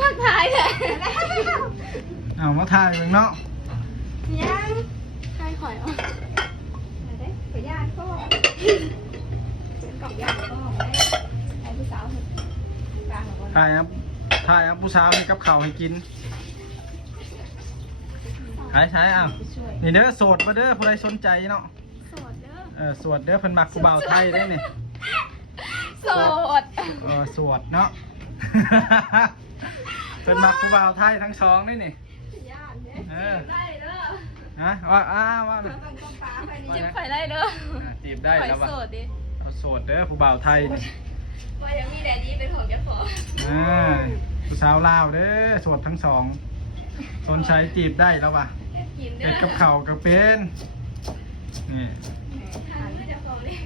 มาถ่ายเลย เอามาถ่ายเบิ่งเนาะ ยังถ่ายข่อยอ่ะได้ขอยญาติก็เป็นกล่องญาติก็ไอ้ผู้สาวเหมือนกลางของ ถ่ายครับผู้สาวให้กับข้าวให้กินใช้อ้าวนี่เด้อโสดมาเด้อผู้ใดสนใจเนาะ โสดเด้อ โสดเด้อเพิ่นมักผู้บ่าวไทยได้นี่ โสด โสดเนาะ เพิ่นมักผู้บ่าวไทยทั้งสองได้นี่ ญาติเนี่ยได้เด้อ ฮะว่าว่า จิ้มข่อยได้เด้อ จีบได้ ข่อย แล้วว่ะ โสดดิ เอาโสดเด้อผู้บ่าวไทยนี่ ว่ายังมีแดดดี้เป็นของแกขอ ผู้สาวลาวเด้อโสดทั้งสองสนใจจีบได้แล้วว่ะ กินเด้ เอ็ด อ กับเข่าวกับเป็นนี่ ทานไม่จะพอเลย